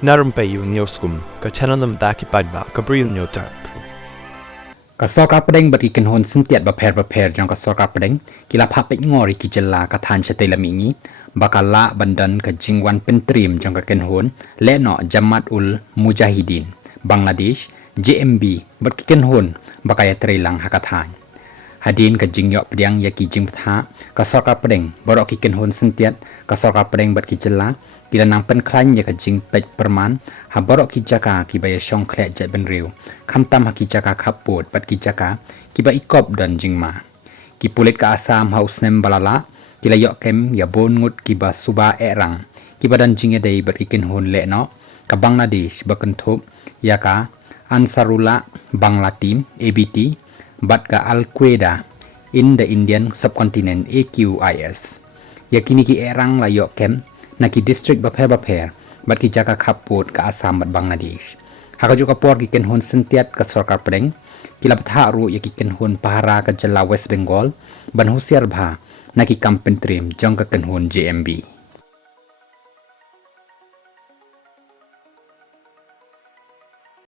Narum payu nioskum, ka chananam daki padba, ka bril nyo tarp. กสอกาประเด็งบัดกิกันหนสินเตียดบะเพรจังกสอกาประเด็งกีฬาพับเป็งอริกิจลากะทานชะเตลมิงีบักละบันดันกะจิงวันเป็นตรีมจังกะเกันหนและเนาะจัมมัดอุลมุจาฮิดินบังลาเดช JMB บัดกิกันหนบักายตรีลังหักทานHadin ka jing yok pediang yaki jing ptha ka sorka pedeng borok ki ken hon sentiat ka sorka pedeng bat ki jela kila nang pen klan ya ka jing pej perman ha borok ki jaka ki baya shong khle jat ben riu kham tam ha ki jaka khapot bat ki jaka ki ba ikop dan jing ma ki pulit ka asam ha usnem balala kila yok kem ya bon ngut ki ba suba erang ki badan jing ya dei bat ki ken hon le no ka Bangladesh ba kan thop ya ka Ansarullah Bangla Team ABT bat ka Al-Qaeda in the Indian subcontinent AQIS. Yakini ki erang la yok kem na ki district bapher bat ki jaka khapot ka Assam bat Bangladesh. Haka juga por ki ken hon sentiat ka sarkar pedeng kila patha ru yaki ken hon pahara ka jala West Bengal ban husiar bha na ki kampen trim jong ka ken hon JMB.